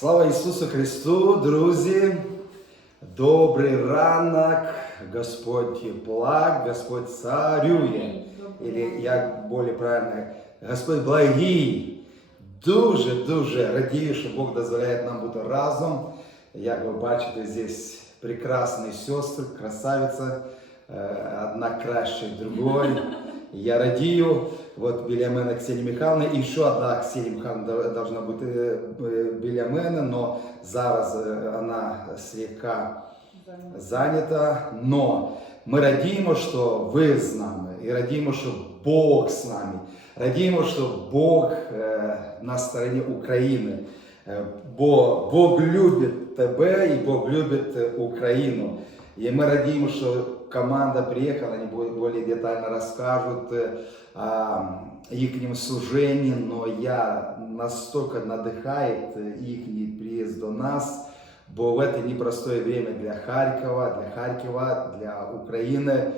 Слава Ісусу Христу, друзі! Добрий ранок, Господь благ, Господь царює. Или як більш правильно, Господь благий. Дуже дуже радію, що Бог дозволяє нам бути разом. Як ви бачите, здесь прекрасні сестри, красавиця, е, одна краще другої. Я радію. От біля мене Ксенія Михайловна, і ще одна Ксенія Михайловна должна бути е, біля мене, але зараз вона слегка зайнята. Но ми радіємо, що ви з нами, і радіємо, що Бог з нами. Радіємо, що Бог е, на стороні України. Бо Бог любить тебе і Бог любить Україну. І ми радіємо, що команда приїхала, вони бу- більш детально розкажуть е, о їхньому служенні, но я настолько надихає їхній приїзд до нас, бо в это непростое время для Харькова, для Харькова, для Украины.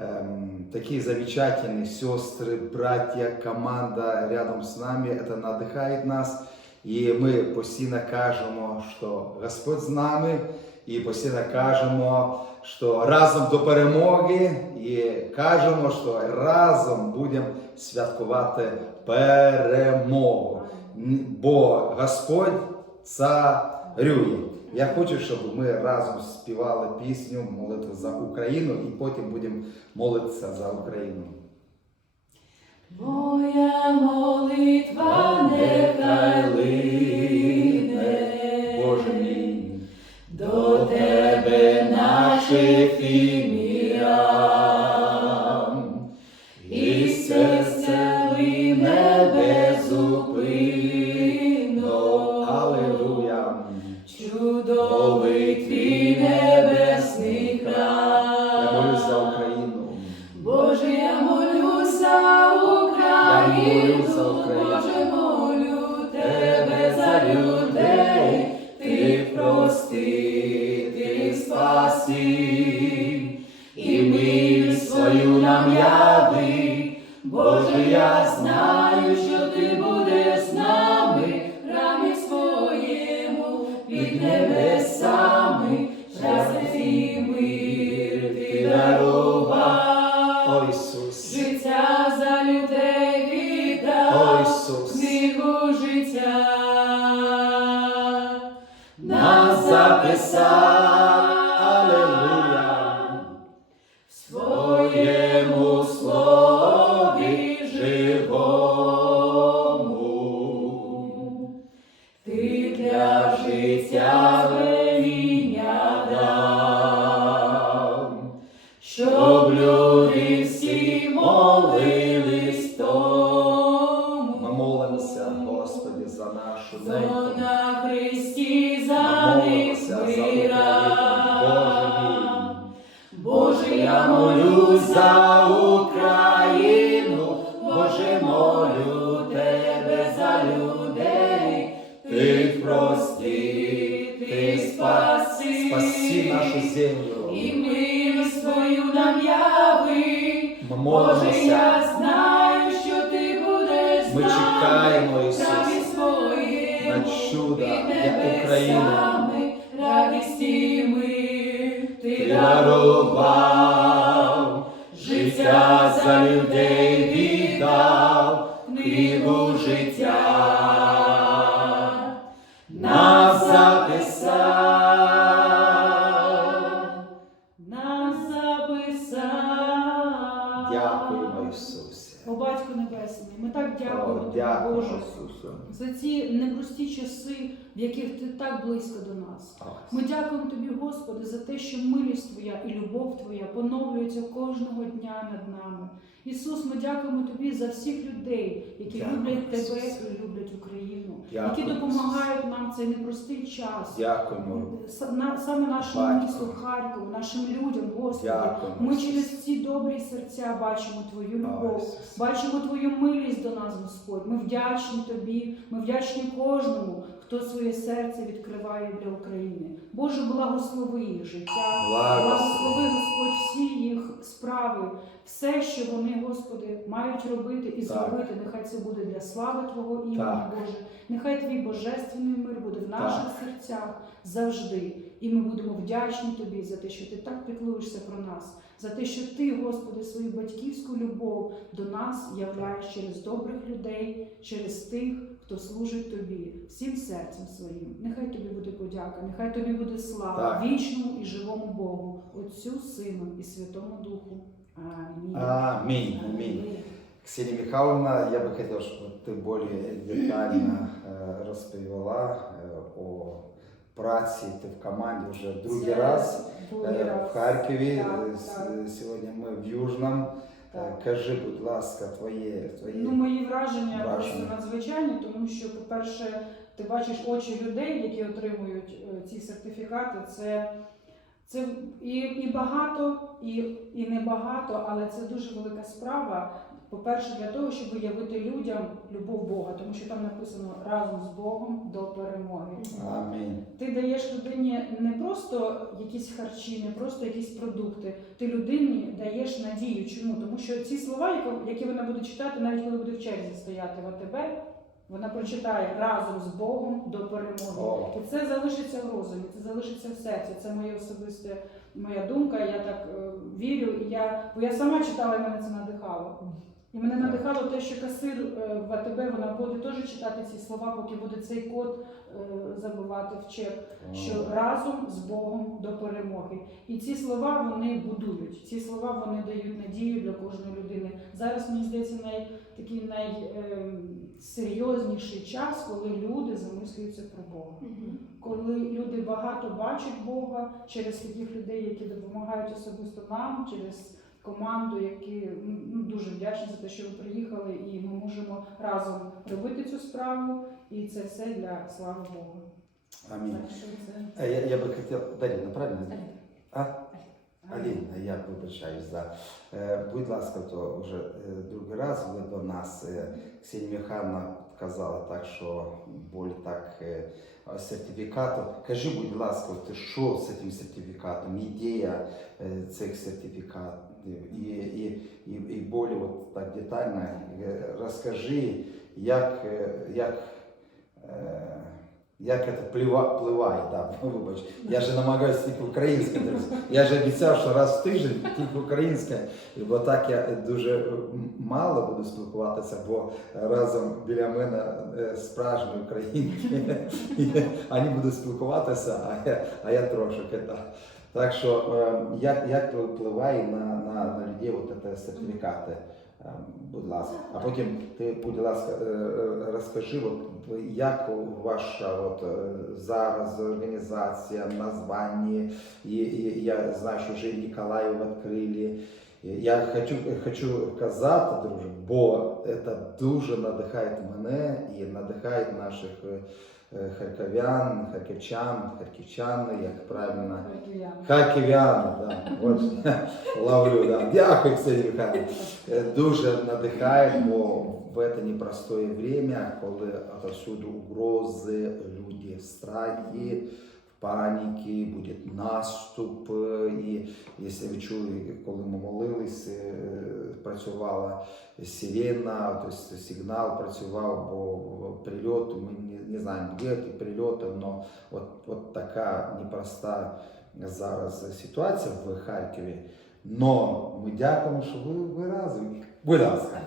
Эм, такие замечательные сестры, братья, команда рядом с нами, это надихает нас. І ми постійно кажемо, що Господь з нами, і постійно кажемо, що разом до перемоги, і кажемо, що разом будемо святкувати перемогу. Бо Господь царює. Я хочу, щоб ми разом співали пісню молитву за Україну і потім будемо молитися за Україну. Моя молитва нехай лине тебе наших щоб люди всі молились Ми молимося, Господи, за нашу неньку. на Христі за них молимося за Україну. Боже Боже, я молюсь за для України. небесами, радість і мир ти Ти дарував, життя за людей віддав, книгу життя Ми дякуємо тобі, Господи, за те, що милість Твоя і любов Твоя поновлюються кожного дня над нами. Ісус, ми дякуємо тобі за всіх людей, які Дякую, люблять тебе Ісус. і люблять Україну, Дякую, які допомагають нам в цей непростий час. Дякуємо. Саме нашому Батько. місту Харкову, нашим людям, Господи, Дякуємо, ми Ісус. через ці добрі серця бачимо Твою любов. Бачимо Твою милість до нас, Господь. Ми вдячні Тобі, ми вдячні кожному, хто своє серце відкриває для України. Боже, благослови їх життя, Благослови. Господь всі їх справи, все, що вони, Господи, мають робити і зробити. Нехай це буде для слави Твого імені, Так. Боже. Нехай Твій божественний мир буде в наших серцях завжди. І ми будемо вдячні Тобі за те, що Ти так піклуєшся про нас, за те, що Ти, Господи, свою батьківську любов до нас являєш через добрих людей, через тих, хто служить Тобі, всім серцем своїм. Нехай Тобі буде подяка, нехай Тобі буде слава Так. вічному і живому Богу, Отцю, Сину і Святому Духу. Амінь. Аминь, аминь. Ксения Михайловна, я бы хотел, чтобы ты более детально э, розповіла э, о праці. Ти в команді вже другий Це раз другий э, раз. в Харкові. Так, Э, с- так. Сьогодні ми в Южному. Так. Э, Кажи, будь ласка, твоє. твоє... Ну, мої враження Враження. просто надзвичайні, тому що, по-перше, ти бачиш очі людей, які отримують е, ці сертифікати. Це, це і, і багато, і, і небагато, але це дуже велика справа. По-перше, для того, щоб виявити людям любов Бога, тому що там написано разом з Богом до перемоги. Амінь. Ти даєш людині не просто якісь харчі, не просто якісь продукти. Ти людині даєш надію. Чому? Тому що ці слова, які- вона буде читати, навіть коли буде в черзі стояти в АТБ, вона прочитає разом з Богом до перемоги. О. І це залишиться в розумі, це залишиться в серці. Це моє особисте моя думка. Я так е, вірю. І я, бо я сама читала, і мене це надихало. І мене надихало те, що касир е, в АТБ вона буде теж читати ці слова, поки буде цей код е, забивати в чек що разом з Богом до перемоги. І ці слова вони будують. Ці слова вони дають надію для кожної людини. Зараз мені здається най такий найсерйозніший час, коли люди замислюються про Бога. Коли люди багато бачать Бога через таких людей, які допомагають особисто нам, через команду, які ну, дуже вдячні за те, що ви приїхали, і ми можемо разом робити цю справу, і це все для слави Бога. Амінь. Так що це А Я, я би хотів, Даріна, правильно? Аліна. А? Аліна, я вибачаюсь, да. Е, Будь ласка, то вже е, другий раз ви до нас. е, Ксенія Михайловна казала так, що боль так е, сертифікату. Кажи, будь ласка, ти що з цим сертифікатом, ідея е, цих сертифікатів і, і, і, і болі от так детально е, розкажи, як, е, як, е, як це впливає, да, вибач. Я же намагаюся тільки українською, друзі. Я ж обіцяв, що раз в тиждень тільки українська, бо так я дуже мало буду спілкуватися, бо разом біля мене е, справжні українки. Вони будуть спілкуватися, а я, а я трошки так. Так що е, як, як впливає на, на, на людей от це сертифікати? Е, Будь ласка, а потім ти, будь ласка, е, е, розкажи, от, як ваша от, е, зараз організація, названня, і, і я знаю, що вже Ніколаїв відкрили. Я хочу, хочу казати, друже, бо це дуже надихає мене і надихає наших харків'ян, харківчан, харківчани, як правильно. Харків'ян, да. От, ловлю, да. Дякую, Ксенія Михайловна. Е, Дуже надихає, бо в це непростое время, коли отовсюду угрози, люди в страхі, в буде наступ. е, І якщо ви чули, коли ми молились, е, працювала сирена, тобто сигнал працював, бо прильот, ми не, не знаємо, де ті прильоти, але от, от така непроста зараз ситуація в Харкові. Но ми дякуємо, що ви, ви разом. Будь ласка.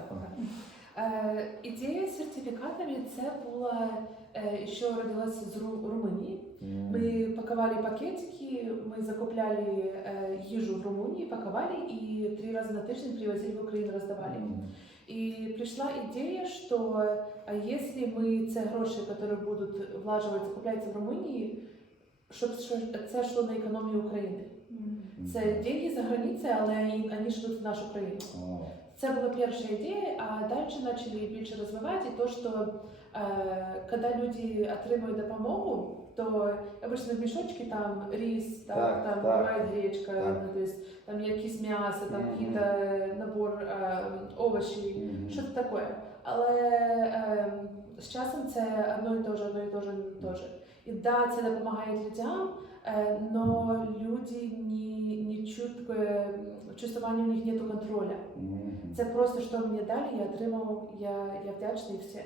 Е, Ідея з сертифікатами це була що родилася з Румунії. Ми пакували пакетики, ми закупляли е, їжу в Румунії, пакували і три рази на тиждень привозили в Україну, роздавали. М. И пришла идея, что а если мы ці гроші, які будуть влажувати, закупляються в Румунії, щоб це йшло на економію України. Це деньги за границею, але і- вони йдуть в нашу країну. Це була перша ідея, а далі почали більше розвивати і то, що е, коли люди отримують допомогу, то обычно в мішочки там рис, там, Так, там так. буває гречка, Так. ну, то есть, там якісь м'ясо, там Мгм. якийсь набор е, овочів, мгм. що це таке. Але е, з часом це одно і те же, одно і те же, одно і те же. І да, це допомагає людям, але люди не, не чуть, е, чувствування в них нету контроля. Мгм. Це просто що мені дали, я отримав, я, я вдячна і все.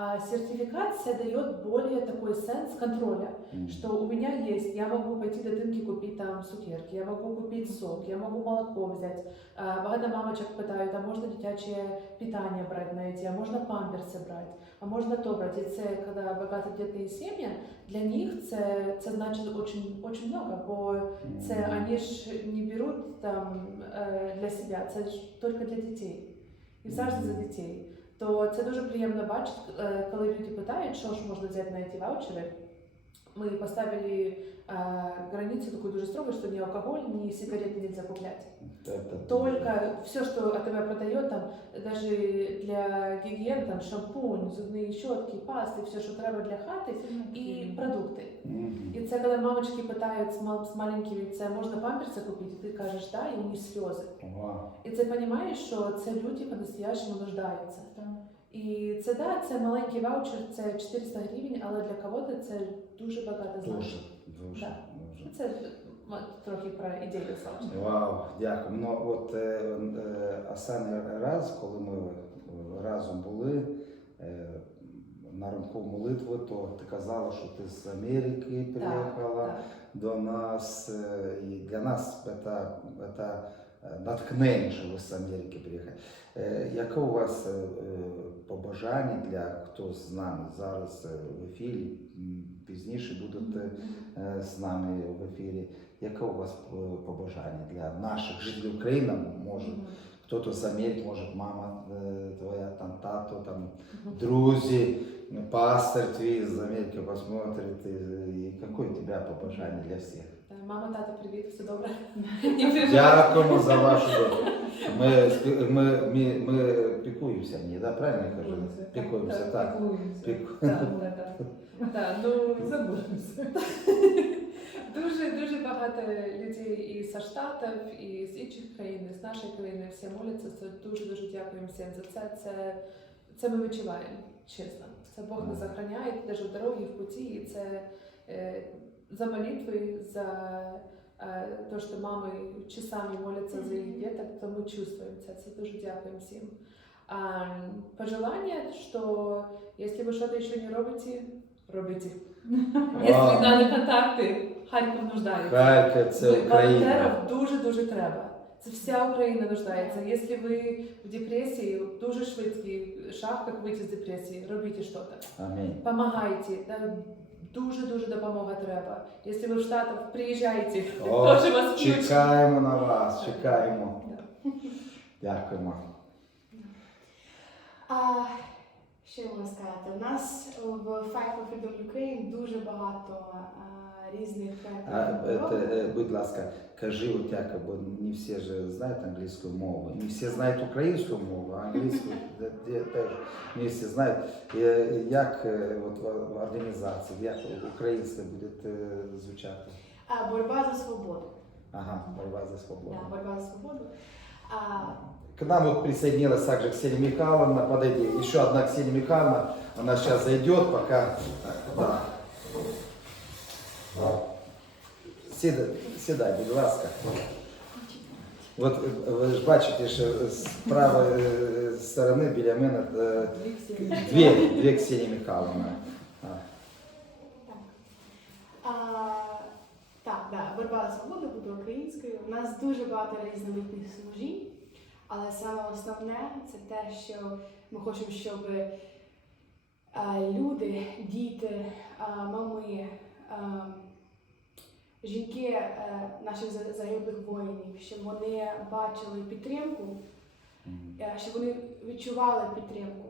А сертификация дает более такой сенс контроля, Мгм. что у меня есть, я могу пойти до дынки купить там цукерки, я могу купить сок, я могу молоко взять. А, Багато мамочок питають, а можна дитяче питання брати на эти, а можна памперси брати, а можна то брати. І це коли багатодітні сім'ї, для них це, це значить очень, очень много, бо це Мгм. вони ж не беруть там е, для себе, це ж тільки для дітей. І завжди за дітей. То це дуже приємно бачити, е, коли люди питають, що ж можна взяти на ці ваучери Ми поставили е, границу такую дуже строго, что ни алкоголь, ни сигареты нельзя куплять. Это- Только все, что АТВ продает, там даже для гигиены, там шампунь, зубные щетки, пасти, все, що треба для хати, і продукти. Мгм. І це коли мамочки питають з, мал- з маленькими, це можна памперси купити, і ти кажеш, да, і у них сльози. Вау. І це розумієш, що це люди по-настоящему нуждаються. І це да, це маленький ваучер, це 400 гривень, але для кого-то це дуже багато Дуже, значить. дуже, Да. дуже. Це трохи про ідею ваучера. Вау, дякую. Ну от е, е, останній раз, коли ми е, разом були е, на ранкову молитву, то ти казала, що ти з Америки приїхала Так, до нас. е, І для нас це, це натхнення, що ви з Америки приїхали. Е, Яке у вас е, е, побажання для хто з нами зараз е, в ефірі, пізніше будете е, з нами в ефірі. Яке у вас е, побажання для наших жителів України? Може, хто-то з Америки, може, мама е, твоя, там тато, там друзі, пастор твій з Америки посмотрит. І яке у тебе побажання для всіх? Та, Мама, тато, привіт, все добре. Дякуємо за вашу допомогу. Ми, спі- ми, ми, ми пікуємося, ні, да? правильно я кажу? Пікуємося, так. Піку- Так, ну дуже дуже багато людей і зі Штатів, і з інших країн, і з нашої країни всі моляться. Це дуже дуже дякуємо всім за це. Це, це ми відчуваємо, чесно. Це Бог нас охороняє, навіть в дорогі, в путі, і це е, за молитви, за е, те, що мами часами моляться за їх діток, то ми чувствуємо це. Це дуже дякуємо всім. А, пожелание, что если вы что-то еще не робите, робите. Если Вау. дали контакти, Харків нуждається. Харків це Ви- Україна. Волонтерів дуже-дуже треба. Це вся Україна нуждається. Якщо ви в депресії, дуже швидкий шаг, як вийти з депресії, робіть щось. Амінь. Помагайте. Дуже-дуже допомога треба. Якщо ви в Штатах, приїжджайте. Теж вас. Чекаємо на вас, чекаємо. Да. Дякуємо. А що я можу сказати? У нас в Fight for Freedom Ukraine дуже багато а, різних проєктів. е, будь ласка, кажи от як, бо не всі ж знають англійську мову, не всі знають українську мову, а англійську теж не всі знають. Е, Як е, от в організації, як українське буде е, звучати? А, боротьба за свободу. Ага, борьба за свободу. Да, боротьба за свободу. А, К нам вот присоединилась также Ксения Михайловна, подойди, еще одна Ксения Михайловна, она сейчас зайдет, пока, да. Сідай, сідай, будь ласка. От е, ви ж бачите, що з правої е, сторони біля мене е, дві, дві Ксенії Михайловна. Так. Да, боротьба за свободу буде українською. У нас дуже багато різноманітних служінь, але саме основне це те, що ми хочемо, щоб люди, діти, мами, жінки е, наших за- загиблих воїнів, щоб вони бачили підтримку, е, щоб вони відчували підтримку.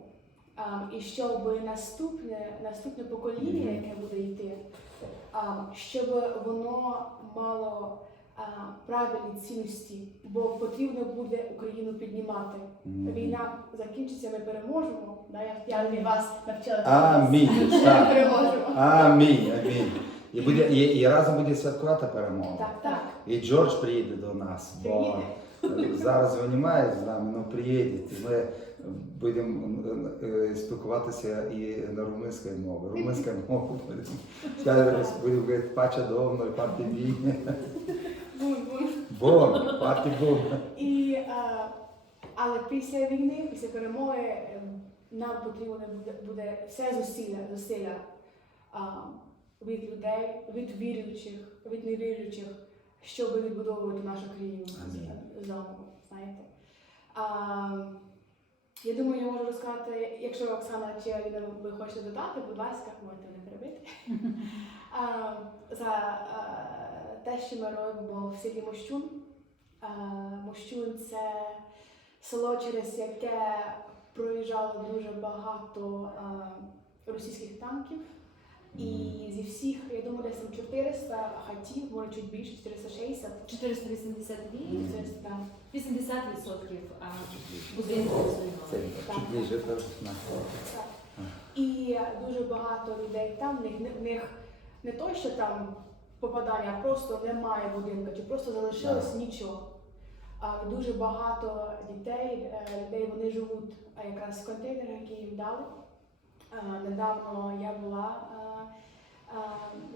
А, І щоб наступне, наступне покоління, яке буде йти, а, щоб воно мало а, правильні цінності, бо потрібно буде Україну піднімати. Війна закінчиться, ми переможемо. Я, від вас навчила. Амінь. Амінь, амінь. І, буде, і, і разом буде святкувати перемогу. Так, так. І Джордж приїде до нас, бо зараз не з нами, але приїде. Ми будемо е, спілкуватися і на румунській мові. Румунська мова будемо. Я будемо говорити пача довно, парті бі. Бун-бун. Бон, парті бон. І, е, але після війни, після перемоги, е, нам потрібно буде, буде все зусилля, зусилля е, від людей, від віруючих, від невіруючих, щоб відбудовувати нашу країну заново. Знаєте. А, я думаю, я можу розказати, якщо Оксана чи Аліна ви хочете додати, будь ласка, можете не перебити. А, за е, те, що ми робимо в селі Мощун. Е, Мощун це село, через яке проїжджало дуже багато е, російських танків. І зі всіх, я думаю, десь там 400 хатів, може чуть більше, 460. 482, 400, так. 80% будинків чуть ближче. Так. І дуже багато людей там, в них, в них не то, що там попадання, а просто немає будинку, чи просто залишилось нічого. А дуже багато дітей, е, людей вони живуть якраз в контейнерах, які їм дали. Е, Недавно я була, е, е,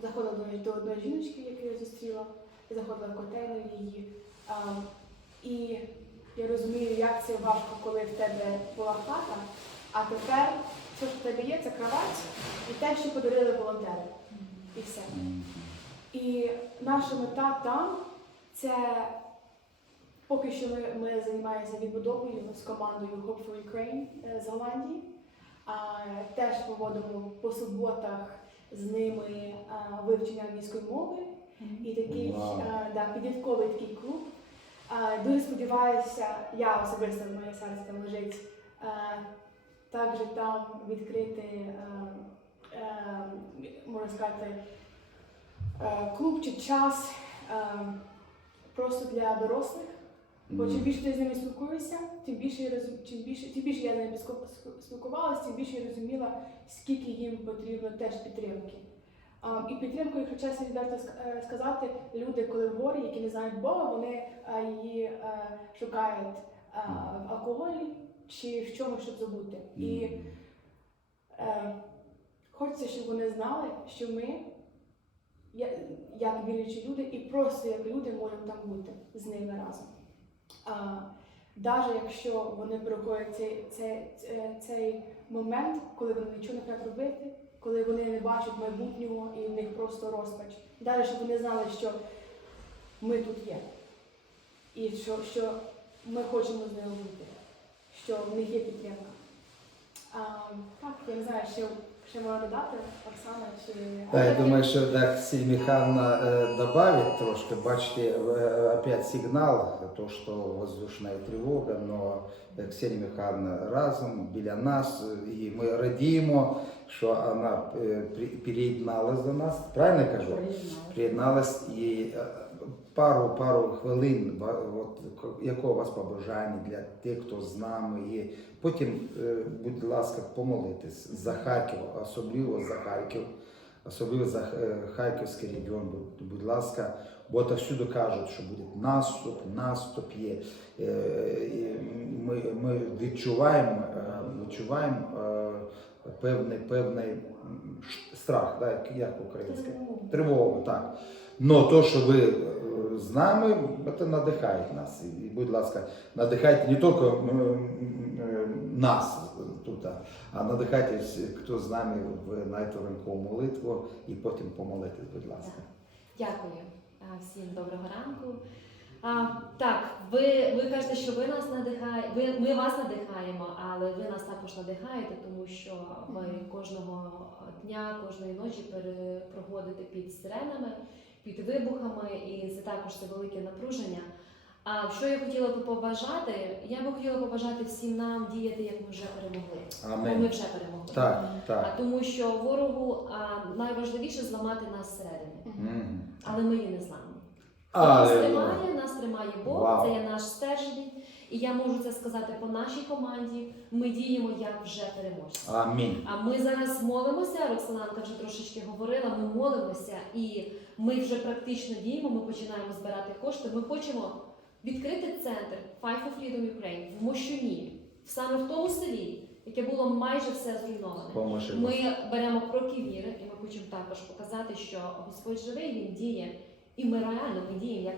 заходила до, одної жіночки, яку я зустріла, заходила в контейнер її. І я розумію, як це важко, коли в тебе була хата, а тепер все, що в тебе є, це кровать і те, що подарили волонтери. І все. І наша мета там це поки що ми, ми займаємося відбудовою з командою Hope for Ukraine з Голландії. А, теж проводимо по суботах з ними а, вивчення англійської мови і такий е, да, підлітковий такий клуб. Е, Дуже сподіваюся, я особисто в моє серце там лежить, е, також там відкрити, можна сказати, клуб чи час просто для дорослих. Бо чим більше ти з ними спілкуєшся, тим більше розум... чим більше, тим більше я з ними спілку- спілкувалася, тим більше я розуміла, скільки їм потрібно теж підтримки. А, і підтримку, якщо чесно відверто ск- е, сказати, люди, коли в горі, які не знають Бога, вони е, її е, шукають е, в алкоголі чи в чомусь, щоб забути. І е, хочеться, щоб вони знали, що ми, я- як віруючі люди, і просто як люди можемо там бути з ними разом. Навіть якщо вони проходять цей, цей, цей, цей момент, коли вони нічого не хочуть робити, коли вони не бачать майбутнього і в них просто розпач. Далі, щоб вони знали, що ми тут є. І що, що ми хочемо з ними бути, що в них є підтримка. А, так, я не знаю, що ще можна додати, Оксана чи Да, я думаю, що так Ксения Михайловна э, добавит трошки. Бачите, э, опять сигнал, то, что воздушная тревога, но э, Ксения Михайловна разом біля нас, э, і ми радіємо, що вона е, при- приєдналась до нас. Правильно я кажу? Приєдналась і е, пару пару хвилин, от, якого у вас побажання для тих, хто з нами. І потім, е, будь ласка, помолитись за Харків, особливо за Харків, особливо за е, Харківський регіон, будь, ласка, бо то всюди кажуть, що буде наступ, наступ є. Е, Ми, ми відчуваємо, відчуваємо певний, певний страх, да, як, українське. Тривогу, так. Но то, що ви з нами, це надихає нас. І, будь ласка, надихайте не тільки е, нас тут, а надихайте всіх, хто з нами в найтворинкову молитву і потім помолитись, будь ласка. Дякую всім доброго ранку. А, так, ви, ви кажете, що ви нас надихаєте, ви, ми вас надихаємо, але ви нас також надихаєте, тому що ви кожного дня, кожної ночі пере- проходите під сиренами, під вибухами, і це також це велике напруження. А що я хотіла би побажати? Я би хотіла побажати всім нам діяти, як ми вже перемогли. Бо ми вже перемогли. Так, А тому що ворогу а, найважливіше зламати нас зсередини, Мгм. але ми її не зламаємо. Нас тримає, нас тримає Бог, Wow. це є наш стержень. І я можу це сказати по нашій команді. Ми діємо як вже переможці. амінь. А ми зараз молимося. Роксоланка вже трошечки говорила. Ми молимося і ми вже практично діємо. Ми починаємо збирати кошти. Ми хочемо відкрити центр Fight for Freedom Ukraine в Мощуні. саме в тому селі, яке було майже все зруйноване. Ми беремо кроки віри, і ми хочемо також показати, що Господь живий, він діє, і ми реально ми діємо як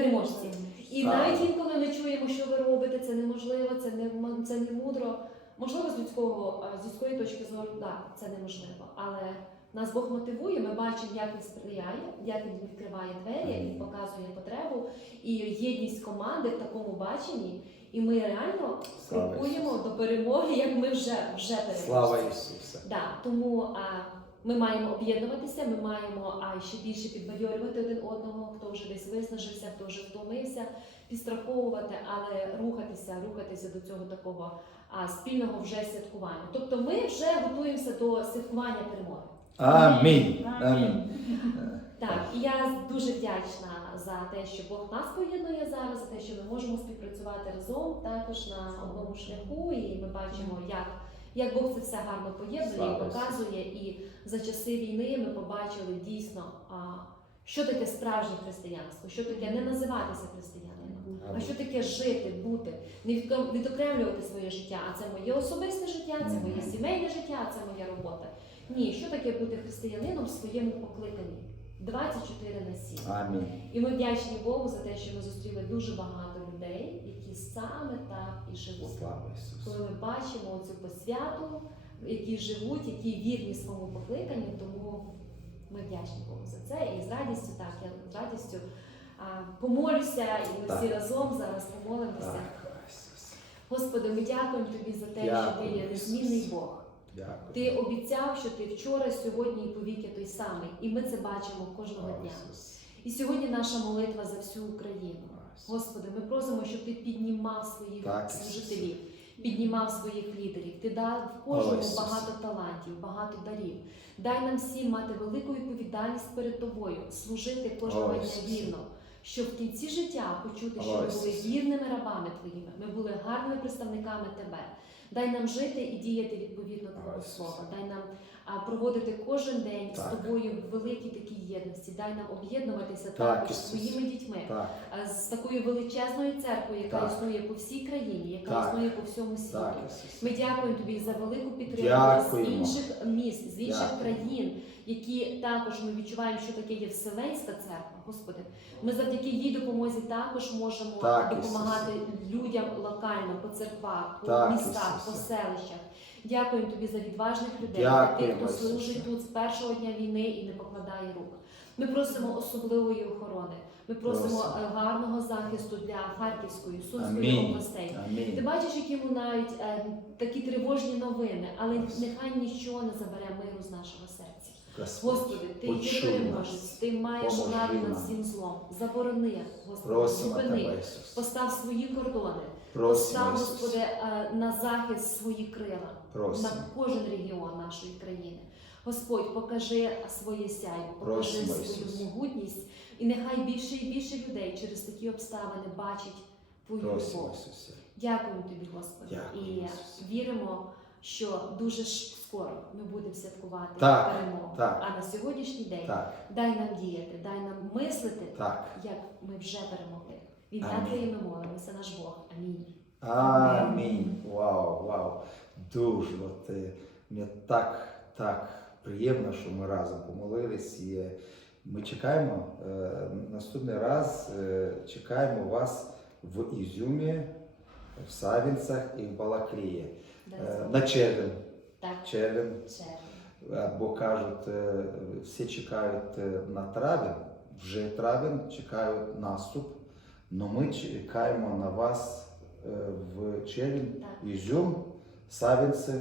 переможці. І Так. навіть інколи ми чуємо, що ви робите, це неможливо, це не м- це не мудро. Можливо, з людського е, з людської точки зору, так, це неможливо. Але нас Бог мотивує, ми бачимо, як він сприяє, як він відкриває двері, він показує потребу і єдність команди в такому баченні. І ми реально Слава крокуємо Ісусу. до перемоги, як ми вже вже переможці. Слава Ісусу. Да, тому а, ми маємо об'єднуватися, ми маємо а, ще більше підбадьорювати один одного, хто вже десь виснажився, хто вже втомився, підстраховувати, але рухатися, рухатися до цього такого а, спільного вже святкування. Тобто ми вже готуємося до святкування перемоги. Амінь. Амінь. Так, і я дуже вдячна за те, що Бог нас поєднує зараз, за те, що ми можемо співпрацювати разом також на одному шляху, і ми бачимо, як, як Бог це все гарно поєднує і показує. І за часи війни ми побачили дійсно, а, що таке справжнє християнство, що таке не називатися християнином. А що таке жити, бути, не відокремлювати своє життя? А це моє особисте життя, це моє сімейне життя, це моя робота. Ні, що таке бути християнином в своєму покликанні? 24 на 7. Амінь. І ми вдячні Богу за те, що ми зустріли дуже багато людей, які саме так і живуть. Коли ми бачимо цю посвяту, які живуть, які вірні своєму покликанню, тому ми вдячні Богу за це. І з радістю, так, я з радістю помолюся, і ми всі разом зараз помолимося. Так, Господи, ми дякуємо тобі за те, що ти є незмінний Бог. Дякую. Ти обіцяв, що ти вчора, сьогодні і повіки той самий, і ми це бачимо кожного дня. І сьогодні наша молитва за всю Україну. Господи, ми просимо, щоб ти піднімав своїх Так, служителів, піднімав своїх лідерів. Ти дав кожному Ісусе. багато талантів, багато дарів. Дай нам всім мати велику відповідальність перед тобою, служити кожного дня вірно. Щоб в кінці життя почути, що ми були вірними рабами твоїми, ми були гарними представниками тебе. Дай нам жити і діяти відповідно Твого слова. Дай нам проводити кожен день з тобою в великій такій єдності. Дай нам об'єднуватися Так, також з своїми дітьми Так, з такою величезною церквою, яка Так. існує по всій країні, яка Так. існує по всьому світі. так, Ми дякуємо тобі за велику підтримку з інших міст, з інших Дякую. країн, які також ми відчуваємо, що таке є Вселенська церква. Господи, ми завдяки їй допомозі також можемо Так, допомагати людям локально по церквах, по Так, містах, по селищах. Дякуємо тобі за відважних людей, за тих, хто служить тут з першого дня війни і не покладає рук. Ми просимо особливої охорони. Ми просимо Просимо. е, гарного захисту для Харківської, Сумської областей. Ти бачиш, які лунають е, такі тривожні новини, але нехай нічого не забере миру з нашого серця. Господь, Господи, ти є переможець, ти маєш владу над всім злом. Заборони, Господи, зупини, Тебе, постав свої кордони, Просимо, постав, Господи, е, на захист свої крила Просимо. на кожен регіон нашої країни. Господь, покажи своє сяйво, покажи Просимо, свою могутність, і нехай більше і більше людей через такі обставини бачать Твою Просимо, любов. Ісусе. Дякуємо тобі, Господи, Дякую, і Ісусе. віримо, що дуже ж скоро ми будемо святкувати Так, перемогу. так. А на сьогоднішній день Так, дай нам діяти, дай нам мислити, так. як ми вже перемогли. В ім'я Амінь. Твоє ми молимося, наш Бог. Амінь. Амінь. Вау, вау. Дуже. От, е, мені так, так приємно, що ми разом помолились. І е, ми чекаємо е, наступний раз. е, Чекаємо вас в Ізюмі, в Савінцях і в Балаклії. Е, На червень. Так, червень. червень. Бо кажуть, е, всі чекають е, на травень, вже травень, чекають наступ. але ми чекаємо на вас в червень, Ізюм, Савінці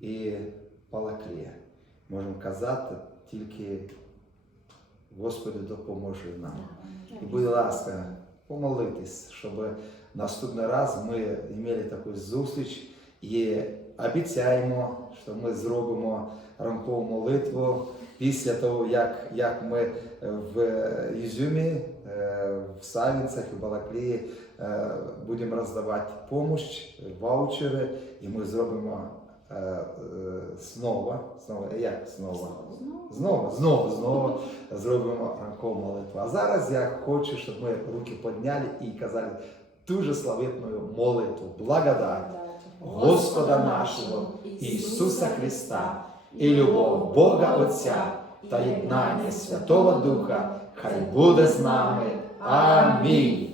і Палаклія. Можемо казати тільки Господи, допоможи нам. І, будь ласка, помолитись, щоб наступний раз ми мали таку зустріч і обіцяємо, що ми зробимо ранкову молитву після того, як, як ми в Ізюмі, е, в Савінцях і Балаклії будемо роздавати допомогу, ваучери, і ми зробимо е, е, знову, знову, як знову? Знову, знову, знову зробимо ранкову молитву. А зараз я хочу, щоб ми руки підняли і казали дуже славетную молитву. Благодать Господа нашого Ісуса Христа і любов Бога Отця та єднання Святого Духа хай буде з нами. Амінь.